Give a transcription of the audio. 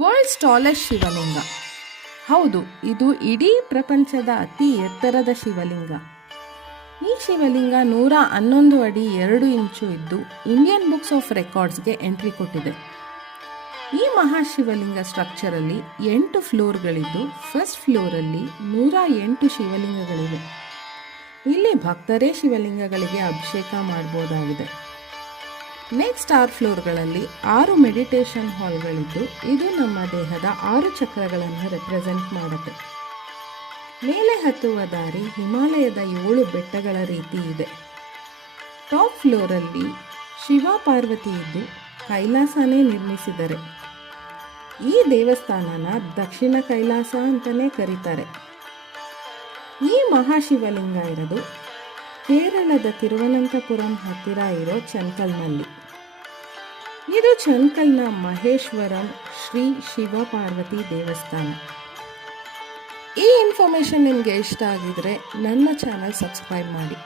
World's tallest ಶಿವಲಿಂಗ. ಹೌದು, ಇದು ಇಡೀ ಪ್ರಪಂಚದ ಅತಿ ಎತ್ತರದ ಶಿವಲಿಂಗ. ಈ ಶಿವಲಿಂಗ 111 ಅಡಿ 2 ಇಂಚು ಇದ್ದು ಇಂಡಿಯನ್ ಬುಕ್ಸ್ ಆಫ್ ರೆಕಾರ್ಡ್ಸ್ಗೆ ಎಂಟ್ರಿ ಕೊಟ್ಟಿದೆ. ಈ ಮಹಾಶಿವಲಿಂಗ ಸ್ಟ್ರಕ್ಚರಲ್ಲಿ 8 ಫ್ಲೋರ್ಗಳಿದ್ದು ಫಸ್ಟ್ ಫ್ಲೋರಲ್ಲಿ 108 ಶಿವಲಿಂಗಗಳಿವೆ. ಇಲ್ಲಿ ಭಕ್ತರೇ ಶಿವಲಿಂಗಗಳಿಗೆ ಅಭಿಷೇಕ ಮಾಡಬಹುದಾಗಿದೆ. ನೆಕ್ಸ್ಟ್ 6 ಫ್ಲೋರ್ಗಳಲ್ಲಿ 6 ಮೆಡಿಟೇಷನ್ ಹಾಲ್ಗಳಿದ್ದು ಇದು ನಮ್ಮ ದೇಹದ 6 ಚಕ್ರಗಳನ್ನು ರೆಪ್ರೆಸೆಂಟ್ ಮಾಡುತ್ತೆ. ಮೇಲೆ ಹತ್ತುವ ದಾರಿ ಹಿಮಾಲಯದ 7 ಬೆಟ್ಟಗಳ ರೀತಿ ಇದೆ. ಟಾಪ್ ಫ್ಲೋರಲ್ಲಿ ಶಿವ ಪಾರ್ವತಿ ಇದ್ದು ಕೈಲಾಸನೇ ನಿರ್ಮಿಸಿದರೆ. ಈ ದೇವಸ್ಥಾನನ ದಕ್ಷಿಣ ಕೈಲಾಸ ಅಂತಲೇ ಕರೀತಾರೆ. ಈ ಮಹಾಶಿವಲಿಂಗ ಇರೋದು ಕೇರಳದ ತಿರುವನಂತಪುರಂ ಹತ್ತಿರ ಇರೋ ಚನ್ಕಲ್ನಲ್ಲಿ. ಇದು ಚನ್ಕಲ್ನ ಮಹೇಶ್ವರಂ ಶ್ರೀ ಶಿವ ಪಾರ್ವತಿ ದೇವಸ್ಥಾನ. ಈ ಇನ್ಫಾರ್ಮೇಷನ್ ನಿಮಗೆ ಇಷ್ಟ ಆಗಿದ್ರೆ ನನ್ನ ಚಾನಲ್ ಸಬ್ಸ್ಕ್ರೈಬ್ ಮಾಡಿ.